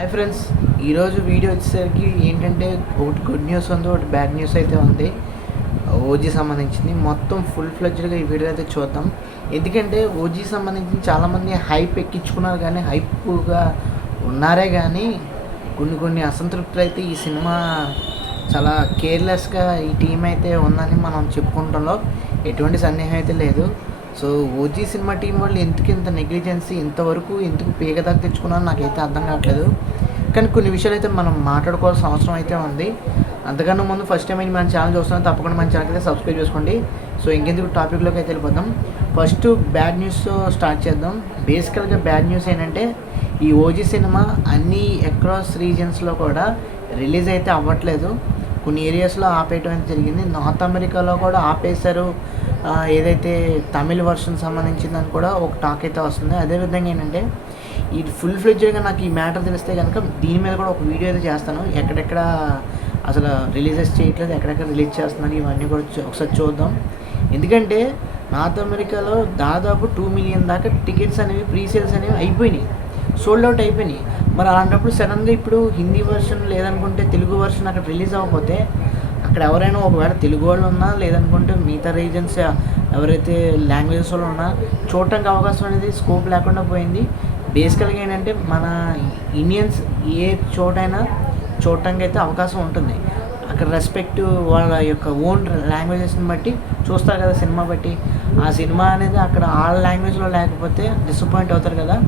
Hi friends, ఈరోజు video వచ్చేసరికి ఏంటంటే ఒకటి గుడ్ న్యూస్ ఉంది, ఒకటి బ్యాడ్ న్యూస్ అయితే ఉంది. ఓజీ సంబంధించింది మొత్తం ఫుల్ ఫ్లెడ్జ్డ్గా ఈ వీడియో అయితే చూద్దాం. ఎందుకంటే ఓజీ సంబంధించి చాలామంది హైప్ ఎక్కించుకున్నారు, కానీ హైప్గా ఉన్నారే కానీ కొన్ని అసంతృప్తులు అయితే ఈ సినిమా చాలా కేర్లెస్గా ఈ టీం అయితే ఉందని మనం చెప్పుకుంటాంలో ఎటువంటి సందేహం అయితే లేదు. సో ఓజీ సినిమా టీం వాళ్ళు ఎందుకు ఇంత నెగ్లిజెన్సీ, ఇంతవరకు ఎందుకు పీక తెచ్చుకున్నారో నాకైతే అర్థం కావట్లేదు. కానీ కొన్ని విషయాలు అయితే మనం మాట్లాడుకోవాల్సిన అవసరం అయితే ఉంది. అంతకన్నా ముందు ఫస్ట్ టైం మన ఛానల్ చూస్తున్నాను, తప్పకుండా మన ఛానల్ అయితే సబ్స్క్రైబ్ చేసుకోండి. సో ఇంకెందుకు టాపిక్లోకి అయితే వెళ్ళిపోదాం. ఫస్ట్ బ్యాడ్ న్యూస్ స్టార్ట్ చేద్దాం. బేసికల్గా బ్యాడ్ న్యూస్ ఏంటంటే ఈ ఓజీ సినిమా అన్ని అక్రాస్ రీజన్స్లో కూడా రిలీజ్ అయితే అవ్వట్లేదు. కొన్ని ఏరియాస్లో ఆపేయటం అయితే జరిగింది. నార్త్ అమెరికాలో కూడా ఆపేశారు. ఏదైతే తమిళ వర్షన్ సంబంధించిందని కూడా ఒక టాక్ అయితే వస్తుంది. అదేవిధంగా ఏంటంటే ఈ ఫుల్ ఫ్లెడ్జ్డ్గా నాకు ఈ మ్యాటర్ తెలిస్తే కనుక దీని మీద కూడా ఒక వీడియో అయితే చేస్తాను. ఎక్కడెక్కడ అసలు రిలీజెస్ చేయట్లేదు, ఎక్కడెక్కడ రిలీజ్ చేస్తున్నారు, ఇవన్నీ కూడా ఒకసారి చూద్దాం. ఎందుకంటే నార్త్ అమెరికాలో దాదాపు 2 మిలియన్ దాకా టికెట్స్ అనేవి ప్రీ సేల్స్ అనేవి అయిపోయినాయి, సోల్డ్ అవుట్ అయిపోయినాయి. మరి అలాంటప్పుడు సడన్గా ఇప్పుడు హిందీ వర్షన్ లేదనుకుంటే తెలుగు వర్షన్ అక్కడ రిలీజ్ అవ్వకపోతే అక్కడ ఎవరైనా ఒకవేళ తెలుగు వాళ్ళు ఉన్నా లేదనుకుంటే మిగతా రీజన్స్ ఎవరైతే లాంగ్వేజెస్ వాళ్ళు ఉన్నా చూడటానికి అవకాశం అనేది స్కోప్ లేకుండా పోయింది. బేసికల్గా ఏంటంటే మన ఇండియన్స్ ఏ చోటైనా చూడటానికి అయితే అవకాశం ఉంటుంది. అక్కడ రెస్పెక్ట్ వాళ్ళ యొక్క ఓన్ లాంగ్వేజెస్ని బట్టి చూస్తారు కదా సినిమా బట్టి. ఆ సినిమా అనేది అక్కడ ఆ లాంగ్వేజ్లో లేకపోతే డిసప్పాయింట్ అవుతారు కదా.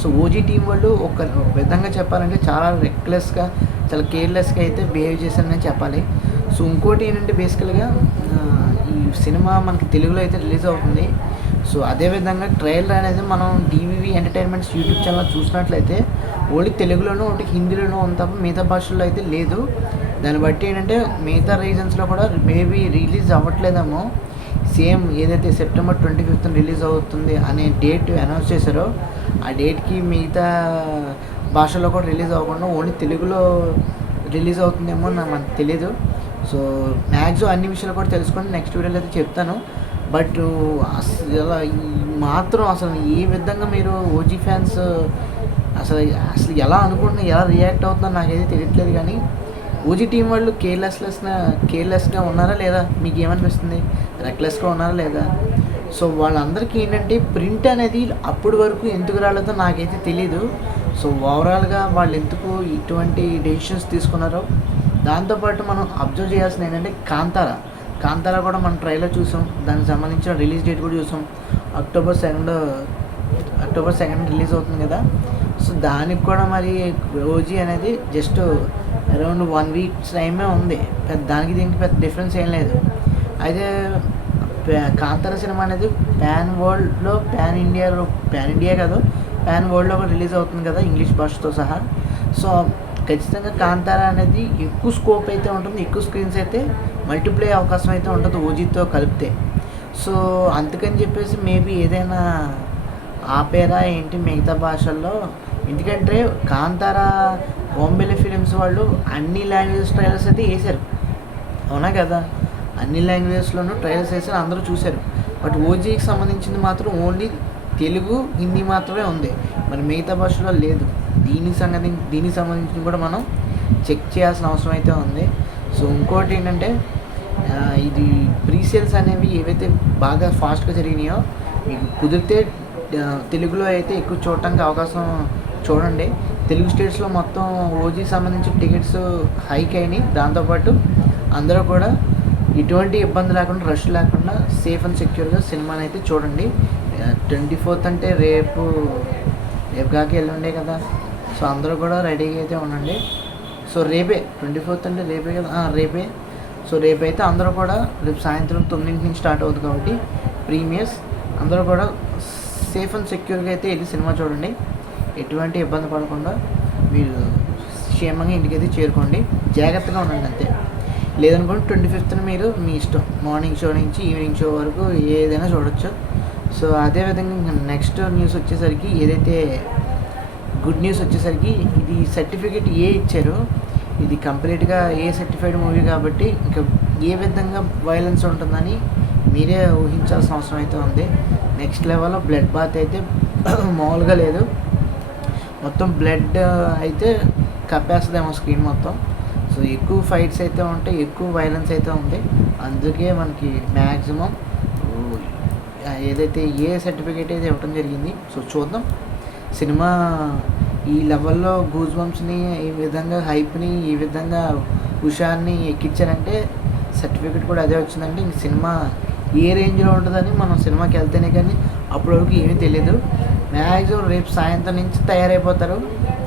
సో ఓజీ టీం వాళ్ళు ఒక విధంగా చెప్పాలంటే చాలా రెక్లెస్గా, చాలా కేర్లెస్గా అయితే బిహేవ్ చేశారని చెప్పాలి. సో ఇంకోటి ఏంటంటే బేసికల్గా ఈ సినిమా మనకి తెలుగులో అయితే రిలీజ్ అవుతుంది. సో అదేవిధంగా ట్రైలర్ అనేది మనం డివివి ఎంటర్టైన్మెంట్స్ యూట్యూబ్ ఛానల్ చూసినట్లయితే ఓన్లీ తెలుగులోనూ ఒకటి హిందీలోనూ ఉంది తప్ప మిగతా భాషల్లో అయితే లేదు. దాన్ని బట్టి ఏంటంటే మిగతా రీజన్స్లో కూడా మేబీ రిలీజ్ అవ్వట్లేదేమో. సేమ్ ఏదైతే సెప్టెంబర్ 25th రిలీజ్ అవుతుంది అనే డేట్ అనౌన్స్ చేశారో ఆ డేట్కి మిగతా భాషలో కూడా రిలీజ్ అవ్వకుండా ఓన్లీ తెలుగులో రిలీజ్ అవుతుందేమో మనకు తెలీదు. సో మ్యాక్సిమం అన్ని విషయాలు కూడా తెలుసుకొని నెక్స్ట్ వీడియోలో అయితే చెప్తాను. బట్ అసలు మాత్రం అసలు ఏ విధంగా మీరు ఓజీ ఫ్యాన్స్ అసలు ఎలా అనుకుంటున్నా, ఎలా రియాక్ట్ అవుతుందో నాకైతే తెలియట్లేదు. కానీ ఓజీ టీం వాళ్ళు కేర్లెస్గా ఉన్నారా లేదా, మీకు ఏమనిపిస్తుంది? రెక్లెస్గా ఉన్నారా లేదా? సో వాళ్ళందరికీ ఏంటంటే ప్రింట్ అనేది అప్పటి వరకు ఎందుకు రాలేదో నాకైతే తెలీదు. సో ఓవరాల్గా వాళ్ళు ఎందుకు ఇటువంటి డెసిషన్స్ తీసుకున్నారో. దాంతోపాటు మనం అబ్జర్వ్ చేయాల్సింది ఏంటంటే కాంతారా కూడా మనం ట్రైలర్ చూసాం, దానికి సంబంధించిన రిలీజ్ డేట్ కూడా చూసాం. అక్టోబర్ 2 రిలీజ్ అవుతుంది కదా. సో దానికి కూడా మరి ఓజీ అనేది జస్ట్ అరౌండ్ 1 week టైమే ఉంది. దానికి దీనికి పెద్ద డిఫరెన్స్ ఏం లేదు. అయితే కాంతారా సినిమా అనేది పాన్ ఇండియా కాదు, పాన్ వరల్డ్లో కూడా రిలీజ్ అవుతుంది కదా, ఇంగ్లీష్ భాషతో సహా. సో ఖచ్చితంగా కాంతారా అనేది ఎక్కువ స్కోప్ అయితే ఉంటుంది, ఎక్కువ స్క్రీన్స్ అయితే మల్టిప్లై అవకాశం అయితే ఉంటుంది ఓజీతో కలిపితే. సో అందుకని చెప్పేసి మేబీ ఏదైనా ఆపేరా ఏంటి మిగతా భాషల్లో. ఎందుకంటే కాంతారా బాంబేలో ఫిలిమ్స్ వాళ్ళు అన్ని లాంగ్వేజెస్ ట్రైలర్స్ అయితే వేశారు, అవునా కదా. అన్ని లాంగ్వేజెస్లోనూ ట్రైలర్స్ వేసారు, అందరూ చూశారు. బట్ ఓజీకి సంబంధించింది మాత్రం ఓన్లీ తెలుగు, హిందీ మాత్రమే ఉంది, మరి మిగతా భాషలో లేదు. దీనికి సంబంధించి కూడా మనం చెక్ చేయాల్సిన అవసరం అయితే ఉంది. సో ఇంకోటి ఏంటంటే ఇది ప్రీ సేల్స్ అనేవి ఏవైతే బాగా ఫాస్ట్గా జరిగినాయో మీకు కుదిరితే తెలుగులో అయితే ఎక్కువ చూడటానికి అవకాశం చూడండి. తెలుగు స్టేట్స్లో మొత్తం ఓజీ సంబంధించి టికెట్స్ హైక్ అయినాయి. దాంతోపాటు అందరూ కూడా ఎటువంటి ఇబ్బంది లేకుండా, రష్ లేకుండా సేఫ్ అండ్ సెక్యూర్గా సినిమాని అయితే చూడండి. 24th అంటే రేపు కాక ఎల్లుండే కదా. సో అందరూ కూడా రెడీగా అయితే ఉండండి. సో రేపే 24th అంటే రేపే కదా, రేపే. సో రేపైతే అందరూ కూడా రేపు సాయంత్రం 9 నుంచి స్టార్ట్ అవుతుంది కాబట్టి ప్రీమియర్స్ అందరూ కూడా సేఫ్ అండ్ సెక్యూర్గా అయితే వెళ్ళి సినిమా చూడండి. ఎటువంటి ఇబ్బంది పడకుండా మీరు క్షేమంగా ఇంటికైతే చేరుకోండి, జాగ్రత్తగా ఉండండి అంతే. లేదనుకోండి 25th మీరు మీ ఇష్టం, మార్నింగ్ షో నుంచి ఈవినింగ్ షో వరకు ఏదైనా చూడొచ్చు. సో అదేవిధంగా నెక్స్ట్ న్యూస్ వచ్చేసరికి ఏదైతే గుడ్ న్యూస్ వచ్చేసరికి ఇది సర్టిఫికేట్ ఏ ఇచ్చారు, ఇది కంప్లీట్గా ఏ సర్టిఫైడ్ మూవీ కాబట్టి ఇంకా ఏ విధంగా వైలెన్స్ ఉంటుందని మీరే ఊహించాల్సిన అవసరం అయితే ఉంది. నెక్స్ట్ లెవెల్లో బ్లడ్ బాత్ అయితే మామూలుగా లేదు. మొత్తం బ్లడ్ అయితే కప్పేస్తుందేమో స్క్రీన్ మొత్తం. సో ఎక్కువ ఫైట్స్ అయితే ఉంటాయి, ఎక్కువ వైలెన్స్ అయితే ఉంది. అందుకే మనకి మ్యాక్సిమం ఏదైతే ఏ సర్టిఫికేట్ అయితే ఇవ్వడం జరిగింది. సో చూద్దాం సినిమా ఈ లెవెల్లో గూస్ బంప్స్ని, ఈ విధంగా హైప్ని, ఈ విధంగా హుషార్ని ఎక్కించారంటే సర్టిఫికేట్ కూడా అదే వచ్చిందంటే ఇంక సినిమా ఏ రేంజ్లో ఉంటుందని మనం సినిమాకి వెళ్తేనే కానీ అప్పటి వరకు ఏమీ తెలియదు. మ్యాక్సిమం రేపు సాయంత్రం నుంచి తయారైపోతారు.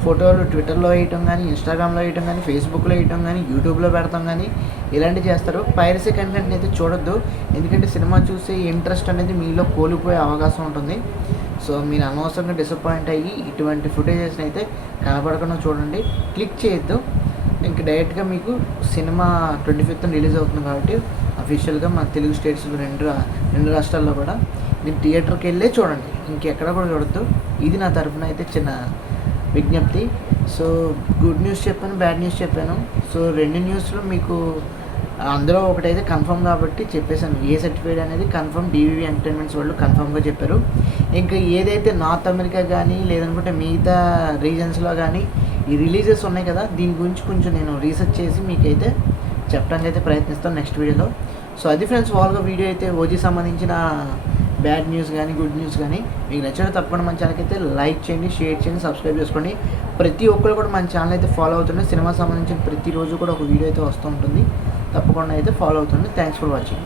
ఫోటోలు ట్విట్టర్లో వేయటం కానీ, ఇన్స్టాగ్రామ్లో వేయటం కానీ, ఫేస్బుక్లో వేయటం కానీ, యూట్యూబ్లో పెడతాం కానీ ఇలాంటివి చేస్తారు. పైరసీ కంటెంట్ని అయితే చూడొద్దు, ఎందుకంటే సినిమా చూసి ఇంట్రెస్ట్ అనేది మీలో కోల్పోయే అవకాశం ఉంటుంది. సో మీరు అనవసరంగా డిసప్పాయింట్ అయ్యి ఇటువంటి ఫుటేజెస్ని అయితే కనపడకుండా చూడండి, క్లిక్ చేయొద్దు. ఇంక డైరెక్ట్గా మీకు సినిమా 25th రిలీజ్ అవుతుంది కాబట్టి అఫీషియల్గా మన తెలుగు స్టేట్స్ రెండు రాష్ట్రాల్లో కూడా మీరు థియేటర్కి వెళ్ళే చూడండి, ఇంకెక్కడ కూడా చూడొద్దు. ఇది నా తరఫున అయితే చిన్న విజ్ఞప్తి. సో గుడ్ న్యూస్ చెప్పాను, బ్యాడ్ న్యూస్ చెప్పాను. సో రెండు న్యూస్లో మీకు అందులో ఒకటైతే కన్ఫర్మ్ కాబట్టి చెప్పేశాను. ఏ సర్టిఫికేట్ అనేది కన్ఫర్మ్ డివివి ఎంటర్టైన్మెంట్స్ వాళ్ళు కన్ఫర్మ్గా చెప్పారు. ఇంకా ఏదైతే నార్త్ అమెరికా కానీ లేదనుకుంటే మిగతా రీజన్స్లో కానీ ఈ రిలీజెస్ ఉన్నాయి కదా, దీని గురించి కొంచెం నేను రీసెర్చ్ చేసి మీకైతే చెప్పడానికి అయితే ప్రయత్నిస్తాను నెక్స్ట్ వీడియోలో. సో అది ఫ్రెండ్స్, వాళ్ళగా వీడియో అయితే ఓజీ సంబంధించిన బ్యాడ్ న్యూస్ కానీ గుడ్ న్యూస్ కానీ మీకు నచ్చిన తప్పకుండా మన ఛానల్కి అయితే లైక్ చేయండి, షేర్ చేయండి, సబ్స్క్రైబ్ చేసుకోండి. ప్రతి ఒక్కరు కూడా మన ఛానల్ అయితే ఫాలో అవుతుండే, సినిమా సంబంధించిన ప్రతిరోజు కూడా ఒక వీడియో అయితే వస్తూ ఉంటుంది. తప్పకుండా అయితే ఫాలో అవుతుంది. Thanks for watching.